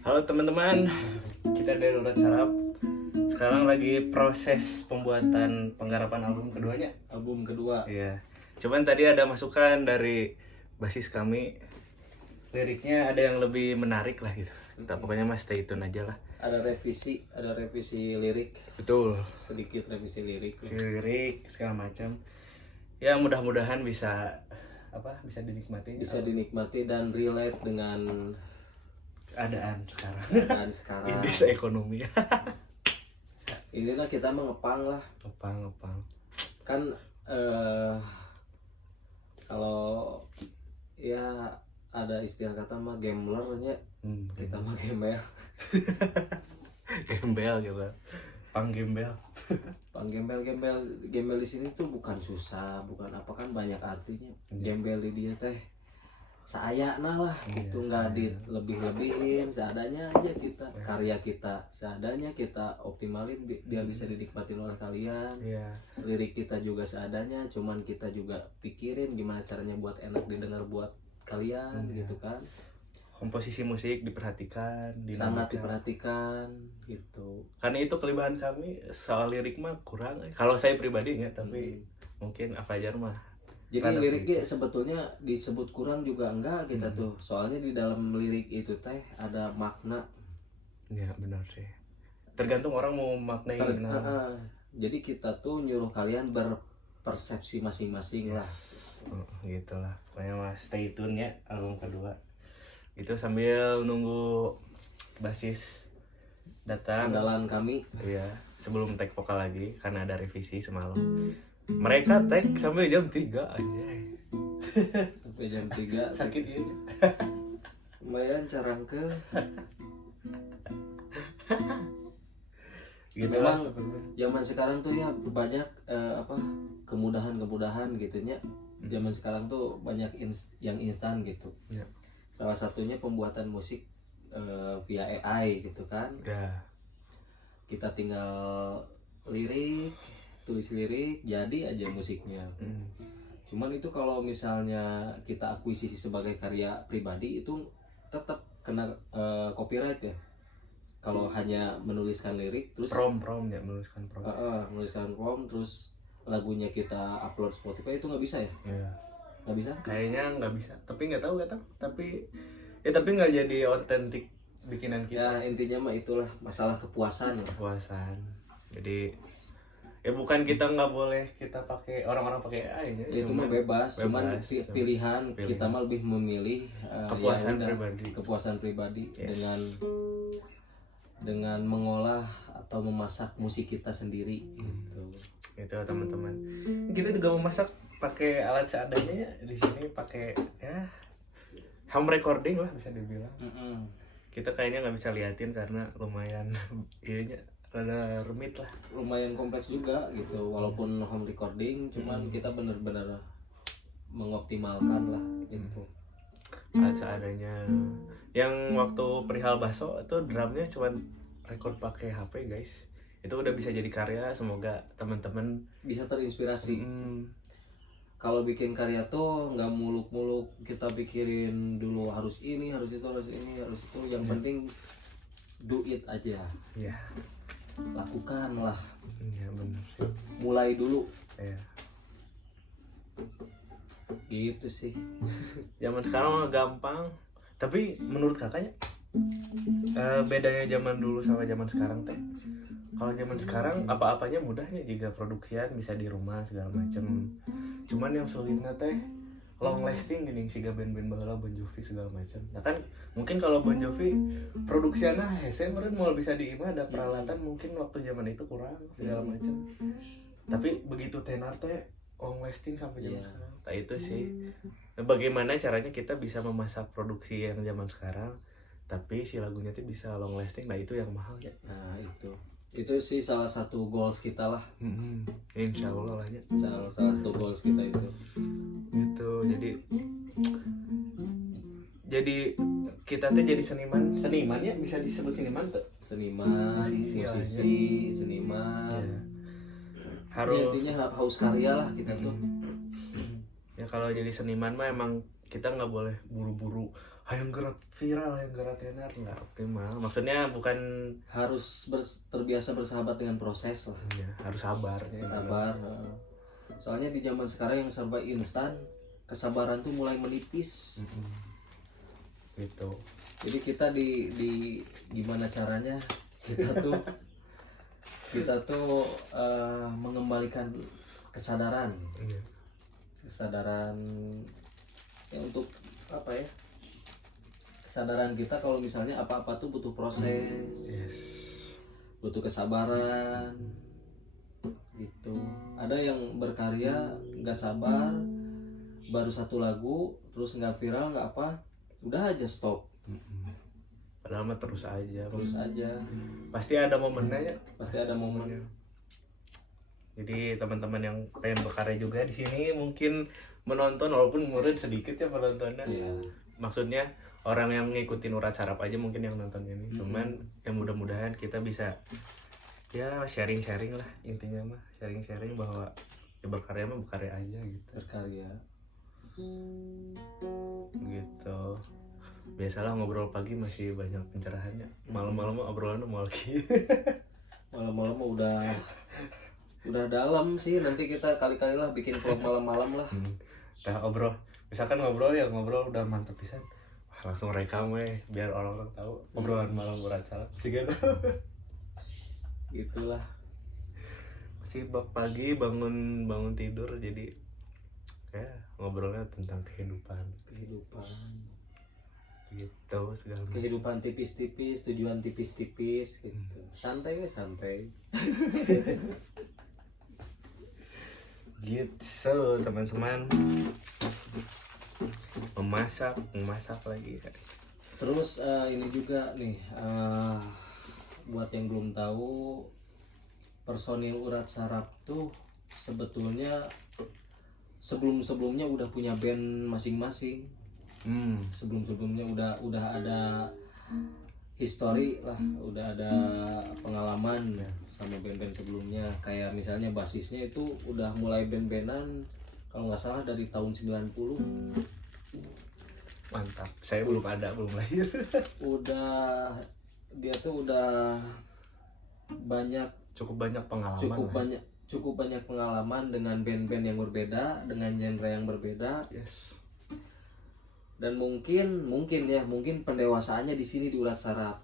Halo teman-teman, kita dari Urat Sarap. Sekarang lagi proses pembuatan penggarapan album keduanya. Album kedua. Iya. Cuman tadi ada masukan dari basis kami. Liriknya ada yang lebih menarik lah gitu. Kita pokoknya mas stay tune aja lah. Ada revisi lirik, Betul. sedikit revisi lirik. Lirik segala macam. Ya mudah-mudahan bisa bisa dinikmati. Bisa dinikmati dan relate dengan Keadaan sekarang. keadaan sekarang. Indeks ekonomi. Inilah kita mengepang lah. Ngepang. Kan kalau ya ada istilah kata mah gamblernya, kita mah gembel. Gembel gitu. Panggembel. Gembel di sini tuh bukan susah, bukan apa, kan banyak artinya. Gembel di dia teh sayana lah gitu, nggak lebih-lebihin, seadanya aja kita, karya kita seadanya kita optimalin biar bisa dinikmatin oleh kalian. Lirik kita juga seadanya, cuman kita juga pikirin gimana caranya buat enak didengar buat kalian gitu kan. Komposisi musik diperhatikan, Sangat diperhatikan gitu. Karena itu kelebihan kami soal lirik mah kurang. Kalau saya pribadi ya, tapi mungkin apa aja mah. Jadi liriknya sebetulnya disebut kurang juga enggak kita tuh. Soalnya di dalam lirik itu teh ada makna. Ya benar sih. Tergantung orang mau maknai. Jadi kita tuh nyuruh kalian berpersepsi masing-masing lah. Gitu lah. Pokoknya mas stay tune ya album kedua. Itu sambil nunggu basis datang. Andalan kami. Iya. Sebelum tag vokal lagi karena ada revisi semalam. Mereka tag sampai jam 3 aja. Sampai jam 3 Sakit ini. Lumayan carangke. Gitu Memang zaman sekarang tuh ya banyak kemudahan gitunya. Zaman sekarang tuh banyak yang instan gitu. Ya. Salah satunya pembuatan musik via AI gitu kan. Ya. Kita tinggal tulis lirik, jadi aja musiknya. Cuman itu kalau misalnya kita akuisisi sebagai karya pribadi itu tetap kena copyright ya. Kalau hanya menuliskan lirik terus prom ya, menuliskan prom. Menuliskan prom terus lagunya kita upload Spotify itu nggak bisa ya? Iya. Nggak bisa? Kayaknya nggak bisa. Tapi nggak tahu. Tapi nggak jadi otentik bikinan kita. Ya intinya mah itulah masalah kepuasan ya. Kepuasan. Jadi ya bukan kita nggak boleh kita pakai, orang-orang pakai AI ya. Itu mah bebas, cuman pilihan kita mah lebih memilih kepuasan pribadi yes. dengan mengolah atau memasak musik kita sendiri gitu. Itu teman-teman. Kita juga memasak pakai alat seadanya ya. Di sini pakai ya home recording lah bisa dibilang. Kita kayaknya nggak bisa liatin karena lumayan kayaknya rada rumit lah, lumayan kompleks juga gitu walaupun home recording, cuman kita bener-bener mengoptimalkan lah gitu seadanya. Yang waktu perihal baso itu drumnya cuman record pakai HP guys, itu udah bisa jadi karya. Semoga teman-teman bisa terinspirasi. Kalau bikin karya tuh nggak muluk-muluk kita pikirin dulu harus ini, harus itu, harus ini, harus itu. Yang penting do it aja. Ya. Lakukanlah. Ya benar sih. Mulai dulu. Ya. Gitu sih. Zaman sekarang mah gampang. Tapi menurut kakaknya bedanya zaman dulu sama zaman sekarang teh? Kalau zaman sekarang apa-apanya mudahnya, juga produksian bisa di rumah segala macem. Cuman yang sulitnya teh long lasting gini sih, band-band baheula Bon Jovi segala macam. Nah kan mungkin kalau Bon Jovi produksiannya hese meureun mau bisa di imah, ada peralatan mungkin waktu zaman itu kurang segala macam. Tapi begitu tenar teh long lasting sampai zaman sekarang. Nah itu sih. Nah, bagaimana caranya kita bisa memasak produksi yang zaman sekarang tapi si lagunya tuh bisa long lasting. Nah itu yang mahal ya. Nah itu sih salah satu goals kita lah. Insya Allah lah ya. Salah satu goals kita itu. Gitu. Jadi kita tuh jadi seniman ya, bisa disebut seniman tuh. Seniman, musisi, seniman. Ya. Harus intinya haus karya lah kita tuh. Ya kalau jadi seniman mah emang kita nggak boleh buru-buru hayang gerak viral, hayang gerak tenar, nggak optimal. Maksudnya bukan Harus terbiasa bersahabat dengan proses lah. ya, harus sabar ya. Sabar. Soalnya di zaman sekarang yang serba instan, kesabaran tuh mulai menipis. Gitu. Jadi kita di gimana caranya kita tuh mengembalikan kesadaran Iya. ya untuk apa ya, kesadaran kita kalau misalnya apa-apa tuh butuh proses, Yes. butuh kesabaran gitu. Ada yang berkarya nggak sabar, baru satu lagu terus nggak viral nggak apa, udah aja stop, Padahal mah terus aja. terus aja. Pasti ada momennya ya. Pasti ada momennya. Jadi teman-teman yang pengen berkarya juga di sini mungkin menonton walaupun umurnya sedikit ya penontonnya. Iya. Maksudnya orang yang ngikutin Urat Sarap aja mungkin yang nonton ini. Cuman ya mudah-mudahan kita bisa ya sharing-sharing lah, intinya mah sharing-sharing bahwa ya berkarya mah berkarya aja gitu. Berkarya. Gitu. Biasalah ngobrol pagi masih banyak pencerahannya. Malam-malam mah obrolannya mau lagi. Malam-malam udah dalam sih. Nanti kita kali-kali lah bikin vlog malam-malam lah. Nah obrol, misalkan ngobrol udah mantep pisan. Wah, langsung rekam biar orang-orang tahu obrolan malam Urat Sarap sih gitu. Gitulah. Masih pagi bangun tidur jadi ya ngobrolnya tentang kehidupan gitu segala macam. Kehidupan tipis-tipis, tujuan tipis-tipis gitu. Santai weh, santai. Gitu teman-teman, memasak lagi kan. Terus ini juga nih, buat yang belum tahu, personil Urat Sarap tuh sebetulnya sebelumnya udah punya band masing-masing. Sebelumnya udah ada history lah, udah ada pengalaman sama band-band sebelumnya. Kayak misalnya basisnya itu udah mulai band-bandan kalau nggak salah dari tahun 90. Mantap, saya belum lahir. Dia tuh udah cukup banyak pengalaman. Cukup banyak pengalaman dengan band-band yang berbeda, dengan genre yang berbeda. Yes. Dan mungkin pendewasaannya di sini di Urat Sarap.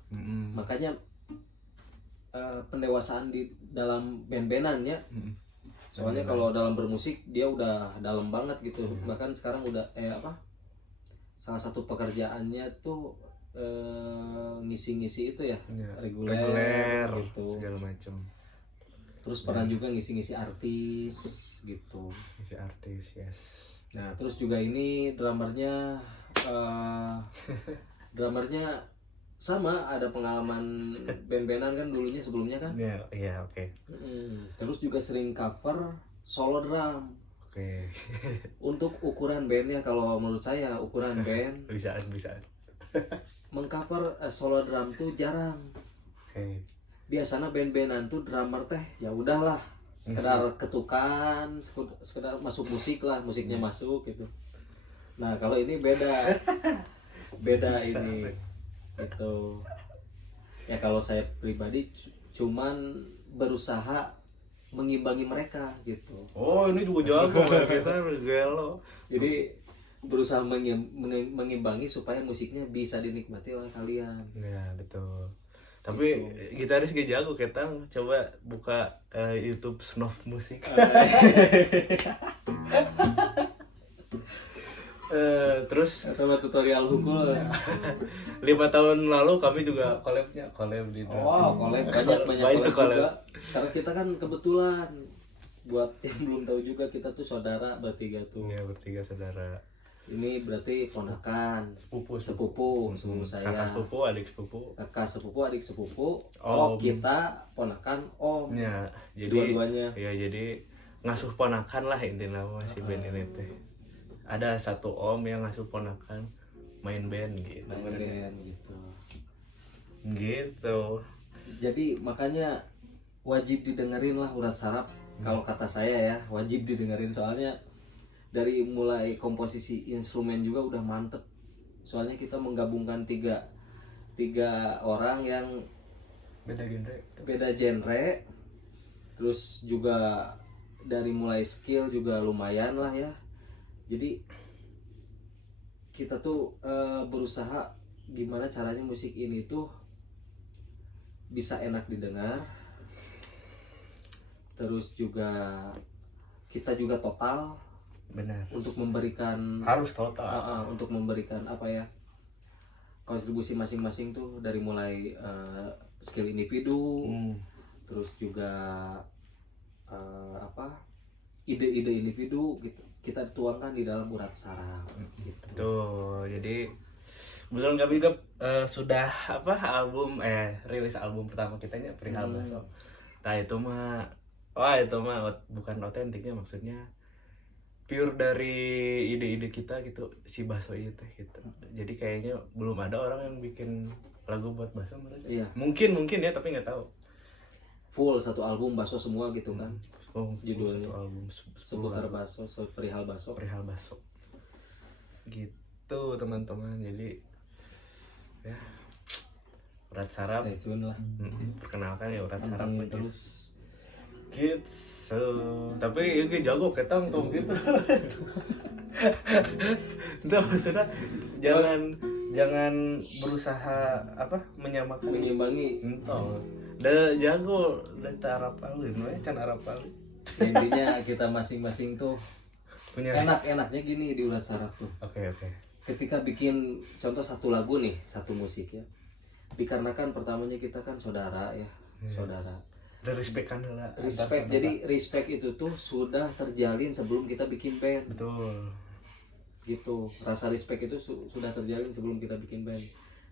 Makanya pendewasaan di dalam band-bandan ya. Soalnya kalau dalam bermusik dia udah dalam banget gitu. Bahkan sekarang udah salah satu pekerjaannya tuh ngisi-ngisi itu ya, reguler gitu. Segala macam. Terus pernah juga ngisi-ngisi artis gitu. Ngisi artis, yes. Nah, terus juga ini drummernya sama ada pengalaman band-bandan kan dulunya sebelumnya kan. Iya, oke. Terus juga sering cover solo drum. Oke. Untuk ukuran bandnya, kalau menurut saya ukuran band bisa mengcover solo drum tuh jarang. Oke. Biasanya band-bandan tuh drummer teh ya udahlah sekedar ketukan, sekedar masuk musik lah, musiknya masuk gitu. Nah kalau ini beda ini gitu ya. Kalau saya pribadi cuman berusaha mengimbangi mereka gitu. Oh ini juga jago kita gelo. Jadi berusaha mengimbangi supaya musiknya bisa dinikmati oleh kalian. Ya betul. Tapi gitaris gak jago, kita coba buka YouTube Snow Musik. Terus atau tutorial hukul. 5 tahun lalu kami juga collab di collab banyak collab juga. Karena kita kan kebetulan, buat yang belum tahu juga, kita tuh saudara bertiga tuh. Iya, bertiga saudara. Ini berarti ponakan, sepupu saya. Kakak sepupu, adik sepupu. Kita ponakan om. Ya, jadi dua-duanya. Ya, jadi ngasuh ponakan lah intinya masih band ini teh. Ada satu om yang ngasuh ponakan main band gitu. Gitu. Jadi makanya wajib didengerin lah Urat Sarap. Kalau kata saya ya, wajib didengerin, soalnya dari mulai komposisi instrumen juga udah mantep. soalnya kita menggabungkan tiga orang yang beda genre, terus juga dari mulai skill juga lumayan lah ya. Jadi kita tuh berusaha gimana caranya musik ini tuh bisa enak didengar, terus juga kita juga total benar untuk memberikan harus total untuk memberikan apa ya, kontribusi masing-masing tuh dari mulai skill individu, terus juga ide-ide individu gitu kita tuangkan di dalam urat saraf gitu. Tuh, jadi kebetulan kami juga sudah rilis album pertama kitanya Perihal Baso. Nah itu mah bukan otentiknya, maksudnya pure dari ide-ide kita gitu, si Baso itu teh gitu. Jadi kayaknya belum ada orang yang bikin lagu buat Baso menurut saya. Iya. Mungkin ya, tapi nggak tahu. Full satu album Baso semua gitu kan. Judulnya satu album seputar Baso, Perihal Baso. Gitu teman-teman. Jadi ya urat saraf. Stay tune lah. Perkenalkan ya urat saraf Pantengin aja. terus. Gitu. Tapi ya jago ketang tuh gitu. Itu maksudnya jangan berusaha menyamakan, Mengimbangi. Entah. Udah jago, udah tarapalin, can arapalin. Intinya kita masing-masing tuh Punya enaknya gini di urat saraf tuh. Oke. Ketika bikin contoh satu lagu nih, satu musik ya. Dikarenakan pertamanya kita kan saudara ya, saudara. Udah respect kan lah. Respect. Jadi respect itu tuh sudah terjalin sebelum kita bikin band. Betul. Gitu. Rasa respect itu sudah terjalin sebelum kita bikin band.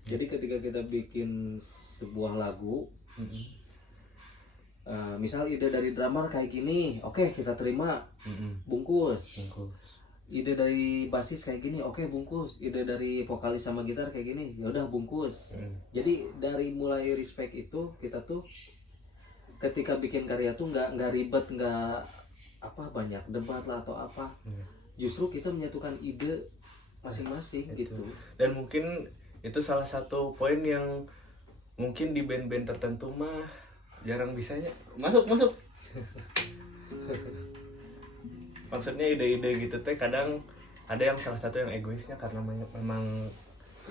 Jadi ketika kita bikin sebuah lagu, misal ide dari drummer kayak gini, oke kita terima, bungkus. Ide dari basis kayak gini, oke bungkus. Ide dari vokalis sama gitar kayak gini, ya udah bungkus. Jadi dari mulai respect itu kita tuh ketika bikin karya tuh nggak ribet, nggak banyak debat lah atau apa. Justru kita menyatukan ide masing-masing gitu. Dan mungkin itu salah satu poin yang mungkin di band-band tertentu mah jarang bisanya masuk. Maksudnya ide-ide gitu teh kadang ada yang salah satu yang egoisnya karena memang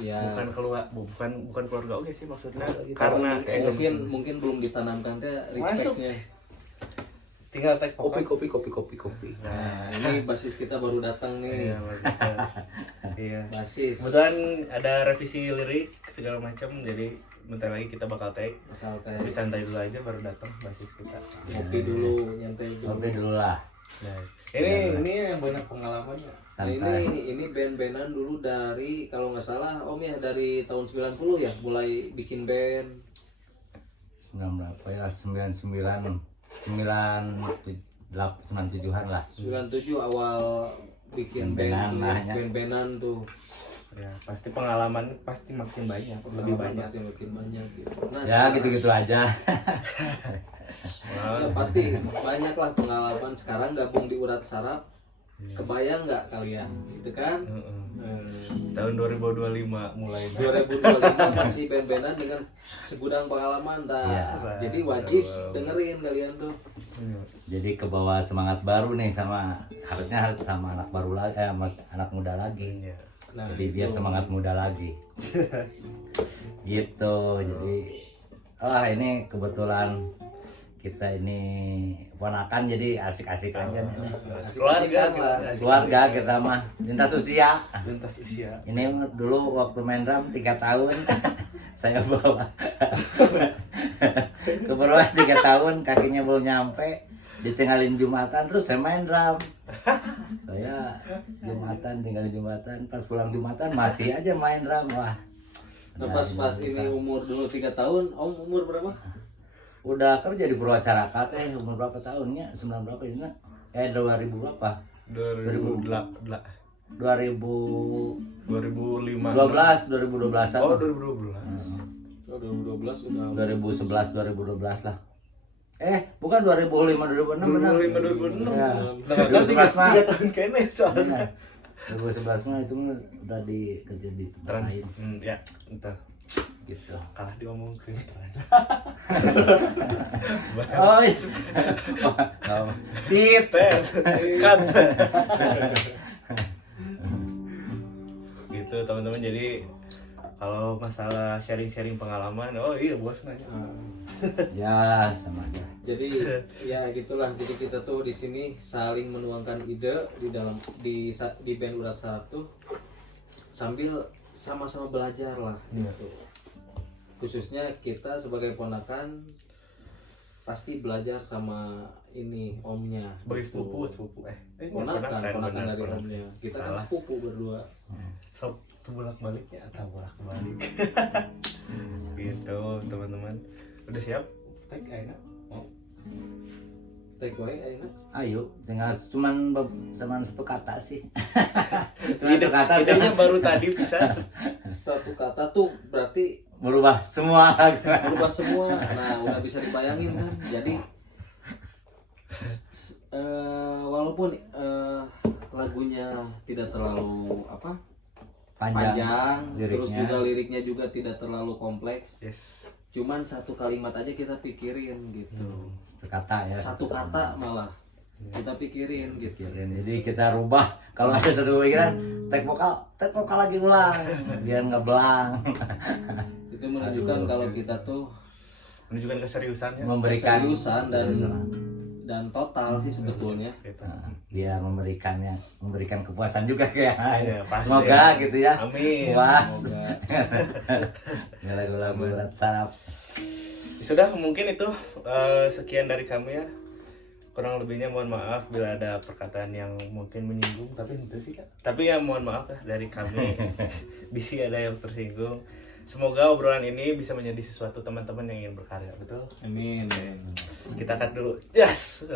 ya, bukan keluarga oke sih maksudnya, karena mungkin belum ditanamkan teh respectnya. Tinggal tag kopi. Nah, ini basis kita baru datang nih. Iya. Basis. Kemudian ada revisi lirik segala macam, jadi bentar lagi kita bakal tag. Tapi santai dulu aja baru datang basis kita. Kopi dulu, nyantai dulu lah. Nah, ini yang banyak pengalamannya. Ini band-bandan dulu dari kalau nggak salah Om ya dari tahun 90 ya mulai bikin band. 97-an lah. 97 awal bikin band-bandan tuh. Ya, pasti pengalaman pasti makin banyak, lebih banyak. Pasti makin banyak gitu. Nah, ya gitu-gitu aja. Ya, pasti banyak lah pengalaman. Sekarang gabung di urat saraf. Kebayang nggak kalian gitu kan? Tahun 2025 mulai. 2025 masih band-bandan dengan segudang pengalaman Ya, jadi wajib dengerin kalian tuh. Jadi ke bawah semangat baru nih harusnya sama anak baru lagi, anak muda lagi. Nah, jadi biar semangat muda lagi. Gitu. Jadi ini kebetulan kita ini ponakan jadi asik-asik aja nih. Keluarga kita mah lintas usia. Ini dulu waktu main drum 3 tahun saya bawa ke Berwah 3 tahun, kakinya belum nyampe, ditinggalin Jumatan, terus saya main drum. Saya tinggalin Jumatan, pas pulang Jumatan masih aja main drum. Wah. Nah, pas ini umur dulu 3 tahun, Om umur berapa? Udah kerja di Purwacaraka umur berapa tahunnya? 9 berapa ini? 2000 berapa? 2008. 2005. 2005. 2012-an. Oh, 2012. 2012 udah. 2011-2012 lah. Bukan 2005 2006 benar. 2005 2006. Ya. 2011 mah 3 tahun kene soalnya. 2011 mah itu mah udah kerja di tempat lain Ya entar gitu. kalah diomongkeun. Oh, tit. Cut. Gitu teman-teman, jadi kalau masalah sharing-sharing pengalaman, oh iya bos nanya. Ya, sama aja. Jadi ya gitulah, jadi kita tuh di sini saling menuangkan ide di dalam di band Urat 1 sambil sama-sama belajar lah gitu. Khususnya kita sebagai ponakan pasti belajar sama ini omnya Sebagai gitu. sepupu Ponakan benar, dari benar. omnya, kita kan Salah. sepupu berdua. Sok bolak-baliknya atau bolak-balik. Gitu teman-teman, udah siap? Tag aina. Oh. Take away enak. Ayo, tinggal cuman satu kata sih. Ide kata idenya baru tadi bisa. Satu kata tuh berarti berubah semua. berubah semua. Nah, udah bisa dibayangin kan. Jadi walaupun lagunya tidak terlalu panjang, terus liriknya. juga liriknya juga tidak terlalu kompleks. Yes. Cuman satu kalimat aja kita pikirin gitu. Satu kata ya. Satu kata malah kita pikirin gitu. Jadi kita rubah kalau ada satu pikiran, take vokal lagi ulang biar nggak belang. Itu menunjukkan kalau kita tuh Menunjukkan keseriusannya. Memberikan keseriusan dan total sih sebetulnya. Gitu. Biar memberikan kepuasan juga kayak. Iya, pasti. Semoga gitu ya. Amin. Puas. Semoga. Ya, lagu-lagu berat saraf. Sudah, mungkin itu sekian dari kami ya. Kurang lebihnya mohon maaf bila ada perkataan yang mungkin menyinggung, tapi itu sih Kak. Tapi ya mohon maaf lah dari kami. Di sini ada yang tersinggung. Semoga obrolan ini bisa menjadi sesuatu teman-teman yang ingin berkarya, betul? Amin. Kita cut dulu. Yes.